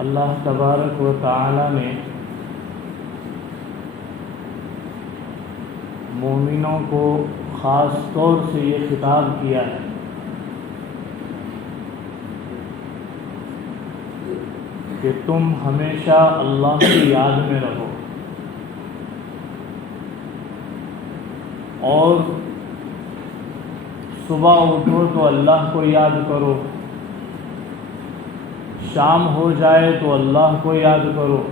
اللہ تبارک و تعالی نے مومنوں کو خاص طور سے یہ خطاب کیا ہے کہ تم ہمیشہ اللہ کی یاد میں رہو اور صبح اٹھو تو اللہ کو یاد کرو، شام ہو جائے تو اللہ کو یاد کرو،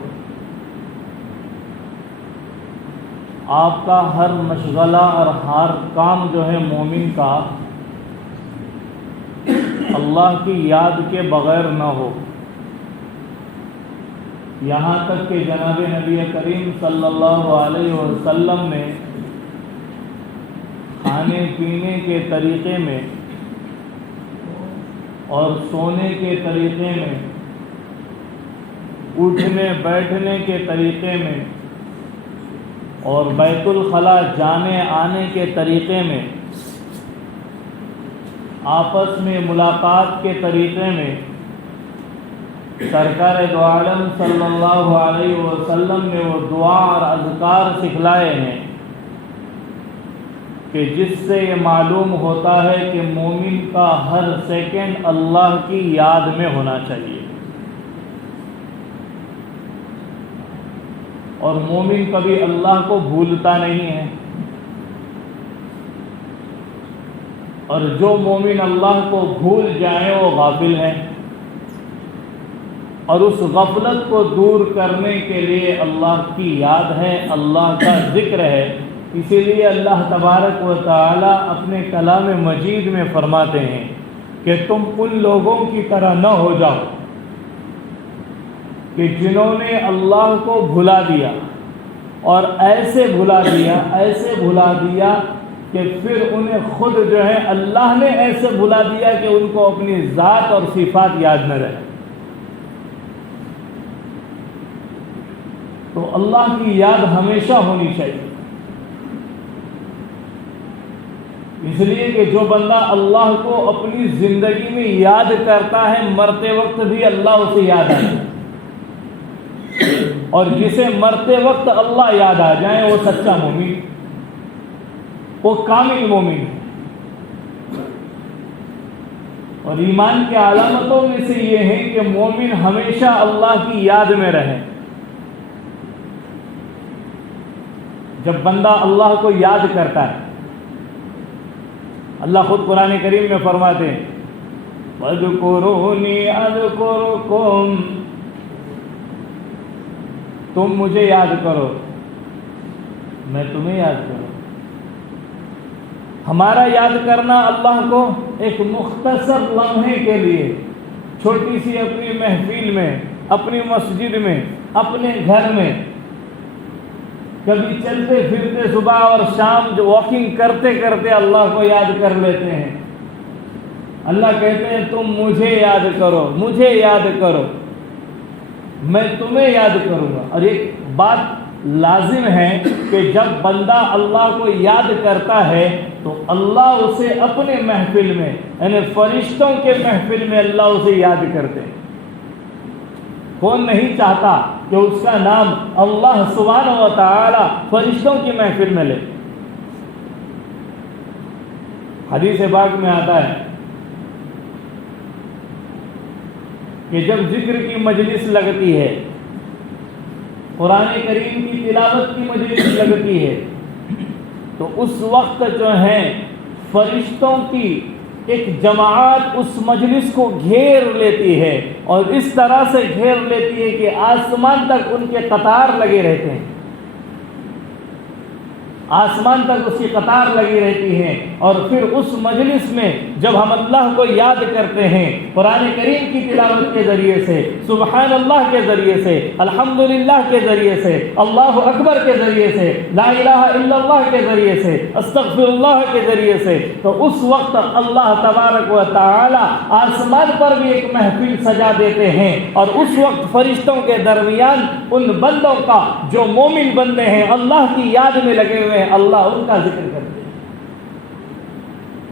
آپ کا ہر مشغلہ اور ہر کام جو ہے مومن کا اللہ کی یاد کے بغیر نہ ہو۔ یہاں تک کہ جناب نبی کریم صلی اللہ علیہ وسلم نے کھانے پینے کے طریقے میں اور سونے کے طریقے میں، اٹھنے بیٹھنے کے طریقے میں اور بیت الخلاء جانے آنے کے طریقے میں، آپس میں ملاقات کے طریقے میں سرکار دو عالم صلی اللہ علیہ وسلم نے وہ دعا اور اذکار سکھلائے ہیں کہ جس سے یہ معلوم ہوتا ہے کہ مومن کا ہر سیکنڈ اللہ کی یاد میں ہونا چاہیے، اور مومن کبھی اللہ کو بھولتا نہیں ہے، اور جو مومن اللہ کو بھول جائے وہ غافل ہے، اور اس غفلت کو دور کرنے کے لیے اللہ کی یاد ہے، اللہ کا ذکر ہے۔ اسی لیے اللہ تبارک و تعالی اپنے کلام مجید میں فرماتے ہیں کہ تم ان لوگوں کی طرح نہ ہو جاؤ کہ جنہوں نے اللہ کو بھلا دیا، اور ایسے بھلا دیا کہ پھر انہیں خود جو ہے اللہ نے ایسے بھلا دیا کہ ان کو اپنی ذات اور صفات یاد نہ رہے۔ تو اللہ کی یاد ہمیشہ ہونی چاہیے، اس لیے کہ جو بندہ اللہ کو اپنی زندگی میں یاد کرتا ہے مرتے وقت بھی اللہ اسے یاد آئے، اور جسے مرتے وقت اللہ یاد آ جائے وہ سچا مومن، وہ کامل مومن ہے۔ اور ایمان کی علامتوں میں سے یہ ہے کہ مومن ہمیشہ اللہ کی یاد میں رہے۔ جب بندہ اللہ کو یاد کرتا ہے، اللہ خود قرآن کریم میں فرماتے ہیں وَاذْكُرُونِي أَذْكُرُكُمْ، تم مجھے یاد کرو میں تمہیں یاد کروں۔ ہمارا یاد کرنا اللہ کو ایک مختصر لمحے کے لیے، چھوٹی سی اپنی محفل میں، اپنی مسجد میں، اپنے گھر میں، کبھی چلتے پھرتے صبح اور شام جو واکنگ کرتے کرتے اللہ کو یاد کر لیتے ہیں۔ اللہ کہتے ہیں تم مجھے یاد کرو، مجھے یاد کرو، میں تمہیں یاد کروں گا۔ اور ایک بات لازم ہے کہ جب بندہ اللہ کو یاد کرتا ہے تو اللہ اسے اپنے محفل میں، یعنی فرشتوں کے محفل میں اللہ اسے یاد کرتے ہیں۔ کون نہیں چاہتا کہ اس کا نام اللہ سبحانہ و تعالی فرشتوں کی محفل میں لے؟ حدیث پاک میں آتا ہے کہ جب ذکر کی مجلس لگتی ہے، قرآن کریم کی تلاوت کی مجلس لگتی ہے، تو اس وقت جو ہے فرشتوں کی ایک جماعت اس مجلس کو گھیر لیتی ہے، اور اس طرح سے گھیر لیتی ہے کہ آسمان تک ان کے قطار لگے رہتے ہیں، آسمان تک اس کی قطار لگی رہتی ہے۔ اور پھر اس مجلس میں جب ہم اللہ کو یاد کرتے ہیں قرآن کریم کی تلاوت کے ذریعے سے، سبحان اللہ کے ذریعے سے، الحمدللہ کے ذریعے سے، اللہ اکبر کے ذریعے سے، لا الہ الا اللہ کے ذریعے سے، استغفر اللہ کے ذریعے سے، تو اس وقت اللہ تبارک و تعالی آسمان پر بھی ایک محفل سجا دیتے ہیں، اور اس وقت فرشتوں کے درمیان ان بندوں کا جو مومن بندے ہیں اللہ کی یاد میں لگے ہوئے ہیں، اللہ ان کا ذکر کرتے ہیں۔